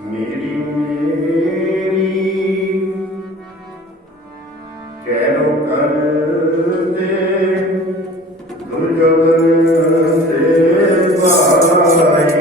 मेरी मेरी कैरो कर दे दुर्जन से भाई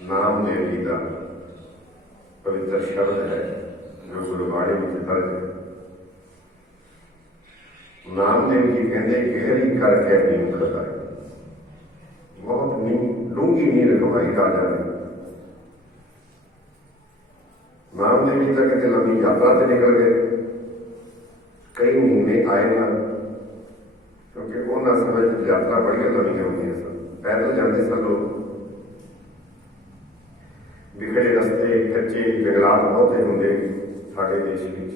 ਨਾਮ ਦੇਵੀ ਦਾ ਪਵਿੱਤਰ ਸ਼ਬਦ ਹੈ ਜੋ ਗੁਰਬਾਣੀ ਵਿੱਚ ਦਰਜ ਹੈ। ਨਾਮ ਦੇਵ ਜੀ ਕਹਿੰਦੇ ਗਹਿਰੀ ਕਰਕੇ ਨੀਂਦ ਰਖਾਈ, ਬਹੁਤ ਡੂੰਘੀ ਨੀਂਦ ਰਖਵਾਈ ਰਾਜਾ ਨੇ। ਨਾਮ ਦੇਵ ਜੀ ਤਾਂ ਕਿਤੇ ਲੰਬੀ ਯਾਤਰਾ ਤੇ ਨਿਕਲ ਗਏ, ਕਈ ਮਹੀਨੇ ਆਏ ਨਾ, ਕਿਉਂਕਿ ਉਹਨਾਂ ਸਮੇਂ 'ਚ ਯਾਤਰਾ ਬੜੀਆਂ ਲੰਬੀਆਂ ਹੁੰਦੀਆਂ ਸਨ, ਪੈਦਲ ਜਾਂਦੇ ਸਨ ਲੋਕ। ਵਿਖੜੇ ਰਸਤੇ, ਕੱਚੇ ਜੰਗਲਾਤ ਬਹੁਤੇ ਹੁੰਦੇ ਸਾਡੇ ਦੇਸ਼ ਵਿੱਚ,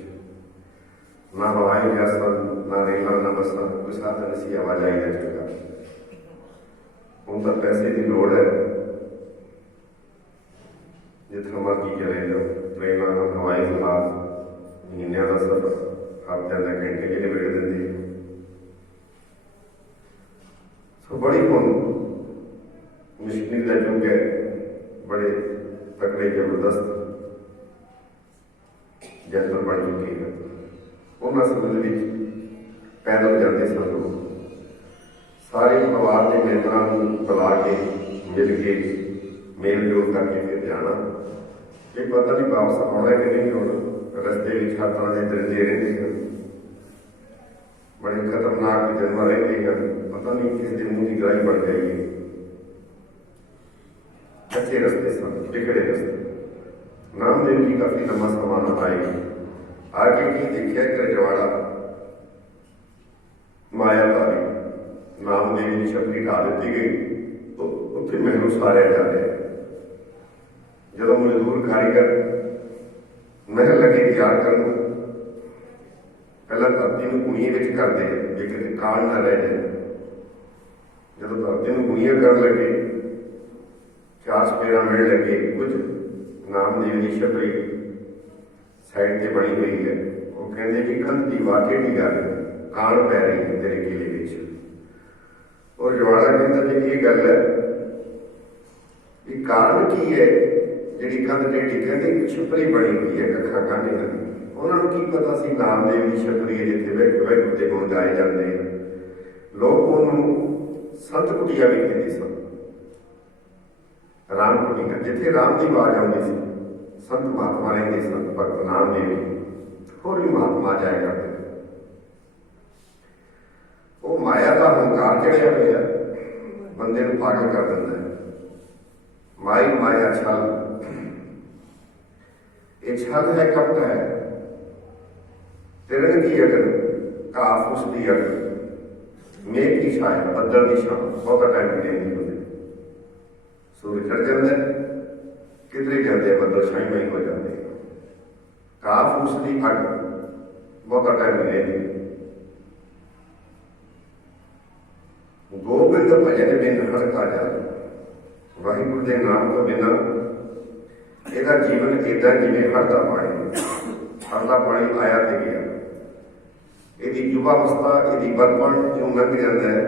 ਨਾ ਹਵਾਈ ਜਹਾਜ਼ ਸਨ, ਨਾ ਰੇਲਾਂ, ਨਾ ਬੱਸਾਂ, ਕੋਈ ਸਾਧਨ ਨਹੀਂ ਸੀ ਆਵਾਜਾਈ ਦਾ ਚੰਗਾ। ਹੁਣ ਤਾਂ ਪੈਸੇ ਦੀ ਲੋੜ ਹੈ, ਜਿੱਥੇ ਮਰਜ਼ੀ ਚਲੇ ਜਾਓ, ਟ੍ਰੇਨਾਂ, ਹਵਾਈ ਜਹਾਜ਼, ਮਹੀਨਿਆਂ ਦਾ ਸਫ਼ਰ, ਹਫ਼ਤਿਆਂ ਦਾ ਘੰਟੇ ਜਿਹੇ ਨਿਬੇੜ ਦਿੰਦੀ ਹੈ। ਸੋ ਬੜੀ ਹੁਣ ਮੁਸ਼ਕਿਲ ਦਾ ਯੁੱਗ ਹੈ, ਬੜੇ ਤਕੜੇ ਜ਼ਬਰਦਸਤ ਜਨਤਰ ਬਣ ਚੁੱਕੀ ਹੈ। उन्होंने संबंध में पैदल जाते सन लोग सारे परिवार के मैंबरों को बुला के मिल के मेल जोल करके फिर जाना। ये पता नहीं वापस आना कि नहीं होना। रस्ते में हर तरह के दरिंदे रहते हैं, बड़े खतरनाक जानवर रहते हैं, पता नहीं किस दिन मुंह की गराई बन जाएगी। कच्चे रस्ते सन, बिगड़े रस्ते। नामदेव जी काफी लंबा समाना आएगी। आगे की देखिए एक रजवाड़ा मायाधारी नामदेव की छतरी ढा दी गई तो उत्थे महल उसारिया जा रहा है। जो मजदूर कारीगर महल लगे तैयार करना, पहला धरती में गुणिया करते हैं भी कि कान ना रह जाए। जो धरती में गुणिया कर लगे, चार सपेरा मिल लगे, कुछ नामदेव की छतरी साइड से बनी हुई है। वो कहते कि कंध की वाकई की गल कान पै रही है तेरे किले में। और रजवाड़ा कहता जी ये गल है कि कारण की है जी कंध टेढ़ी, कहते छपरी बनी हुई है कखा काने। उन्होंने की पता सी नामदेव की छपरी है जिथे बैठे बैठे के गुण गाए जाते हैं। लोग उन्होंने संत कुटिया भी कहते सन, राम कुटिया जिथे राम की आवाज आती सी। संत महात्मा रहते सन, भगत नामदेव होर भी महात्मा जाया करते। वो माया का हंकार चढ़िया हुआ बंदे को पागल कर देता है। माई माया छल, ये छल है, कपट है। तिरण की अगन, काफ उसकी अगन, मेघ की छाया, बदल की छां, बहुत टाइम नहीं होती। सूरज चढ़ जाता है, किधरे जाते बदल छाई हो जाते हैं। काफ उसकी अग, बहुत टाइम नहीं। गोबिंद भजन बिन हड़का जाए, वाहिगुरु के नाम तो बिना ਇਹਦਾ जीवन इदा जिमें हड़ का पानी, हड़ का पानी आया तो गया। यदि युवावस्था यदि बचपन जो लंघ जाता है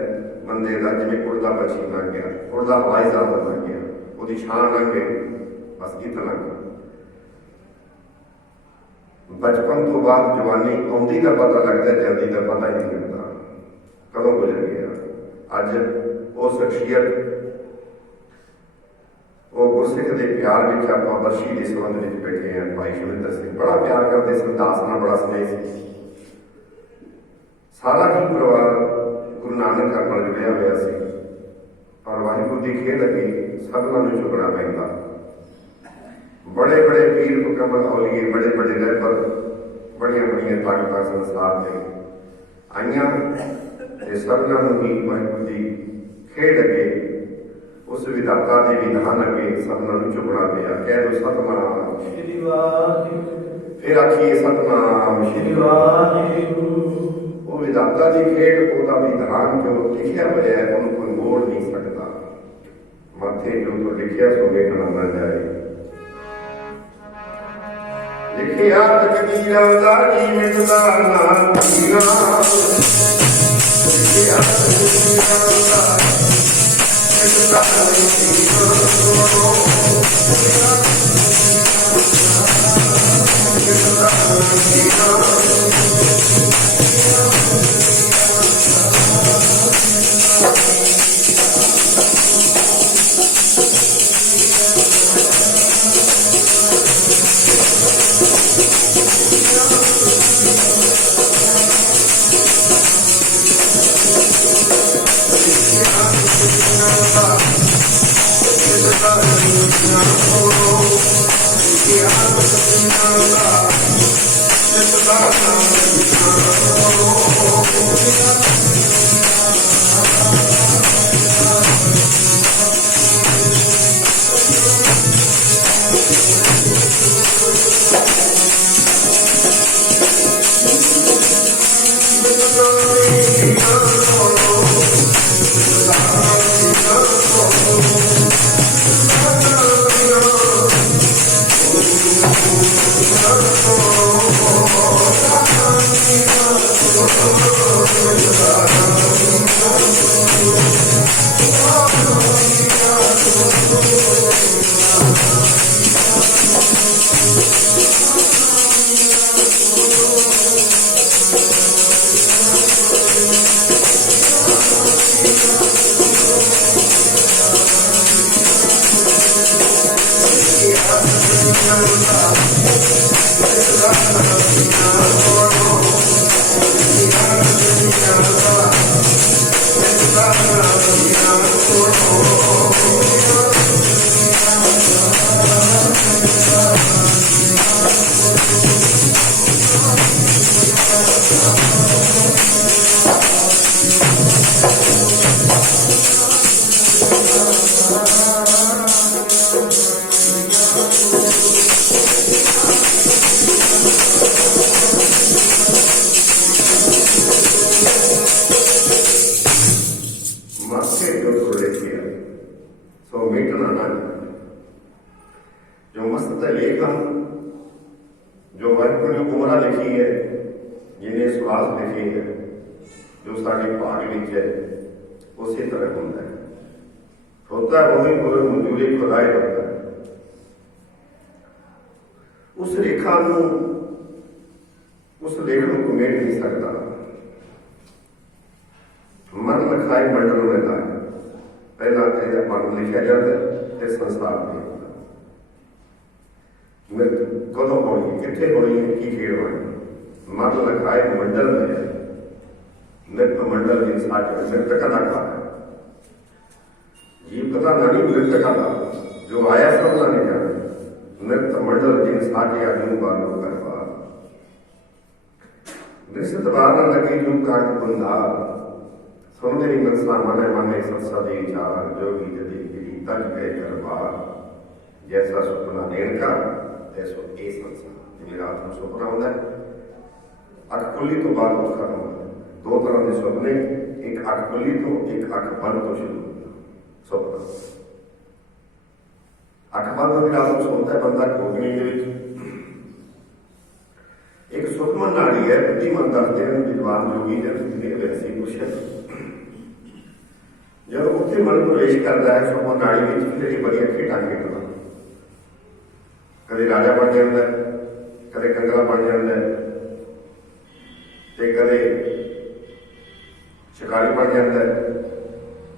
बंदे का, जिमें उड़दा पक्षी लंघ गया, उड़दा हवाई जहाज लंघ गया, वो छां लंघ गई, बस इतना। बचपन तो बाद जवानी आँदी का पता लगता है, जल्दी का पता ही नहीं लगता कदों गुजर गया। अज वो शख्सियत वो गुरसिख के प्यार में आप बरशी के संबंध में बैठे हैं। भाई शविंदर सिंह बड़ा प्यार करते सन, दास नाल बड़ा स्नेह सी। सारा ही परिवार गुरु नानक घर नाल जुड़िया हुआ सी, पर वाहिगुरु की खेल अगे सबना नूं झुकना पैंदा। बड़े बड़े पीर मुकम्मल औलिए, बड़े बड़े रहबर, बड़िया बड़िया ताकत संसार में आईयां, सबना नूं ही वाहिगुरु की खेड अगे, उस विधाता के विधान अगे सबना नूं झुकना पिया। कह दो सतनाम श्री वाहिगुरू, फिर आखिए सतनाम श्री वाहिगुरू। वो विधाता की खेड, उसका विधान जो लिखिया हुआ है उन्होंने कोई मोड़ नहीं सकता। मथे जो तो लिखिया सो देखना न जाए। लिखिया तकदीर उदारी मिटदा ना दीना, लिखिया तकदीर उदारी मिटदा ना मस्त लेख हैं जो वाहिगुरू ने उमरा लिखी है, जिन्हें स्वास लिखी है, जो साढ़े भाग विच है उसी तरह होता है वही गुरु मंजूरी खुदाए होता है। उस रेखा उस लेख को कमेट नहीं सकता। मन लिखाए मंडल में लाए, पहला मन लिखा जाता है संसार में मृत कदों होनी है, कितने होनी है, की खेड़ होनी। मन लिखाए मंडल में नृत्य मंडल जिन नृत्य का नाका है जीव पता नहीं नृत्य का जो आया सब ना नहीं जाना नृत्य मंडल जिन साके आजू बालो करवा निश्चित बार न लगी जो काट बंदा सुन मेरी मनसा माने माने सत्सा दे चार जोगी जदी गिरी तज गए करवा जैसा सुपना देन का ऐसो ए संसार। मेरा रात में सुपना होता है अख खुली तो बाद कुछ खत्म होता है। दो तरह के सुपने, एक अख खुली तो एक अख बंद तो शुरू सुपना। अख बंद होकर रात में सोता है बंदा कोगनी एक सुखमन नाड़ी है बुद्धिमान दसते हैं विद्वान योगी ने वैसी पूछे जब उत्थे मन प्रवेश करता है सुखमन नाड़ी में फिर बड़िया खेटा खेडदा कदे राजा बन जाता है, कदे कंगला बन जाता है, कदे शिकारी बन जाता है,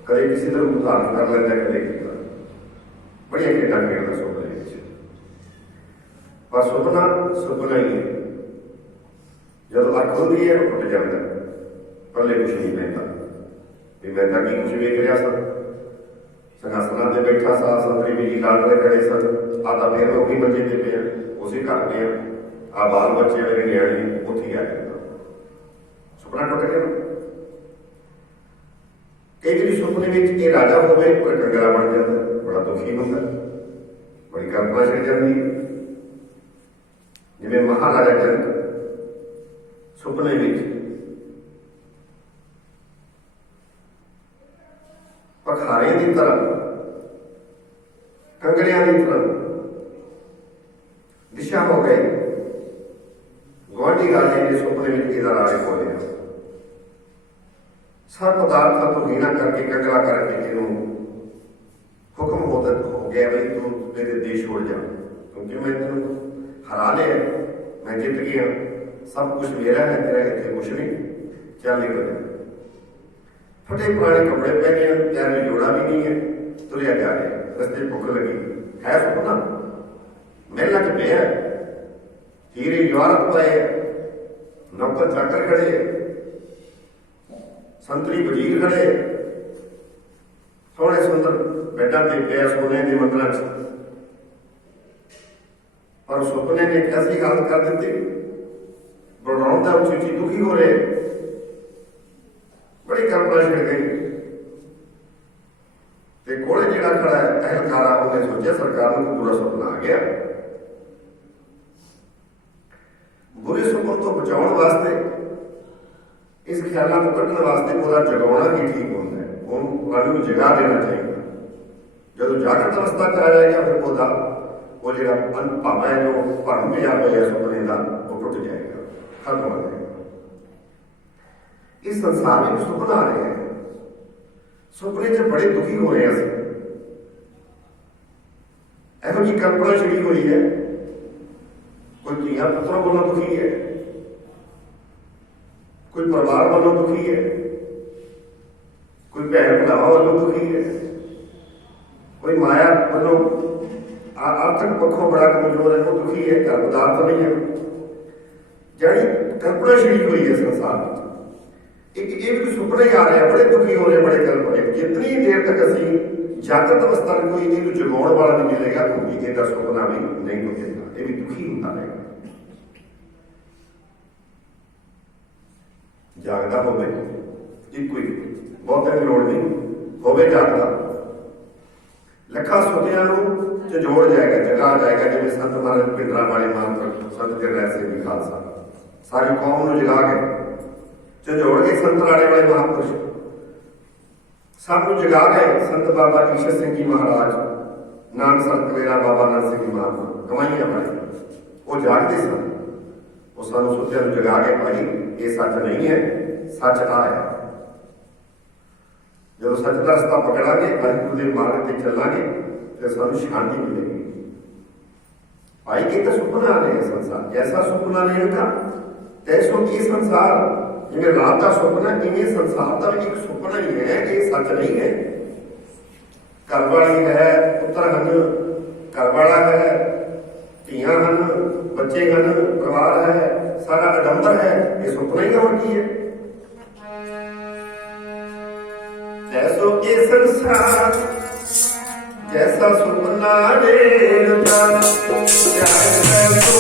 कदे किसी तरह उदाहरण कर लेता है, कदे बड़िया खेटा खेडदा सुपने। पर सुपना सुपना ही है, जब अख खुलती है टुट जाता है, पहले कुछ नहीं पैदा भी मैं तक कुछ वेख रहा सा संघासना से बैठा सा संतरी बिजी लाल रहे खड़े सन आता फिर मैं वही मंजे दे पे उसी घर में आ बाल बच्चे मेरे न्याणी उठी आ जाता सुपना टुट गया। कई बार सुपने में ये राजा हो गए पर कंगला बन जाता है, बड़ा दुखी होता है, बड़ी कल्पना छिड़ जाती है। जिवें महाराजा जनक सुपने में पखारे की तरह कंगड़िया की तरह दिशा हो गए। गुआढ़ी राजे ने सुपने में इधर आगे बोले सब पदार्थ तो हीना करके कंगला करके तेनों हुक्म हो गया भाई तू मेरे देश छोड़ जा, क्योंकि मैं तेन हरा लिया, मैं जित गया, सब कुछ मेरा है, तेरा इतने कुछ नहीं, क्या निकल गया। फटे पुराने कपड़े पहने हैं, पैर में जोड़ा भी नहीं है, तुरिया जा रहे रस्ते भूख लगी है सुपना महला च पे है, हीरे इमारत पाए, नौकर चाकर खड़े, संतरी वजीर खड़े, सोहने सुंदर बेटा के पे सोने के मंदिर पर सुपने ने कैसी हालत कर दी, बड़ौदा उची उची दुखी हो रहे, बड़ी कल्पना छिड़ गई। कोले जिहड़ा खड़ा है अहलकारा उन्हें सोचा सरकार को पूरा सुपना आ गया। बुरे सुपन तो बचाने वास्ते इस ख्यालों को कटने वास्ते पूरा जगाना ही ठीक होता है, उन्होंने जगा देना चाहिए। जो जागृत अवस्था च आ जाएगा फिर पौधा वो जो भावा है जो भरम में आ गया सुपने का वो टुट जाएगा, खत्म हो जाएगा। इस संसार में सुपना आ रहे हैं, सुपने च बड़े दुखी हो रहे हैं। एहो जी कल्पना छिड़ी हुई है, कोई धिया पुत्रों वालों दुखी है, कोई परिवार वालों दुखी है, कोई भैन भरावां वालों दुखी है, कोई माया वालों आर्थिक पक्षों बड़ा कमजोर है वो दुखी है, घर पदार्थ नहीं है, जानी कल्पना छिड़ी हुई है संसार में। एक भी सुपने ही आ रहे हैं, बड़े दुखी हो रहे हैं, बड़े कल्पने। जितनी देर तक असी जागृत अवस्था में कोई इन्हें जगाने वाला नहीं मिलेगा, क्योंकि इसका सुपना भी नहीं टुटेगा, ये भी दुखी होता रहेगा। जागता हो कोई बहुत लोड़ नहीं हो जागता लखा सुतिया झंझोड़ जाएगा, जगा जाएगा। जिवें संत महाराज पिंडरा वाले महापुरख संत जरनैल सिंह जी खालसा सारी कौम को जगा गए, झंझोड़ के संत राणे वाले महापुरुष सब जगा गए। संत बाबा ईश्वर सिंह जी महाराज ਨਾਨਕ ਸੰਤ ਕਬੀਰਾ ਬਾਬਾ ਨਾਨਕ ਸਿੰਘ ਦੀ ਮਾਂ ਕਮਾਈਆਂ ਵਾਲੇ ਉਹ ਜਾਗਦੇ ਸਨ। ਉਹ ਸਾਨੂੰ ਸੁੱਤਿਆਂ ਨੂੰ ਜਗਾ ਕੇ ਭਾਈ ਇਹ ਸੱਚ ਨਹੀਂ ਹੈ, ਸੱਚ ਆ ਹੈ। ਜਦੋਂ ਸੱਚ ਦਾ ਰਸਤਾ ਪਕੜਾਂਗੇ, ਵਾਹਿਗੁਰੂ ਦੇ ਮਾਰਗ ਤੇ ਚੱਲਾਂਗੇ, ਫਿਰ ਸਾਨੂੰ ਸ਼ਾਂਤੀ ਮਿਲੇਗੀ। भाई ये तो सुपना नहीं है संसार, जैसा सुपना नहीं होता तैसो ये संसार, जिन्हें रात का सुपना इन्हें संसार का भी एक सुपना ही है, ये सच नहीं है। घरवाली है, पुत्र हन, घरवाला है, धियां हन, बच्चे हन, परिवार है, सारा आडंबर है, ये सुपना ही और की है। तैसो ये संसार जैसा सुपना देखता प्यार है तो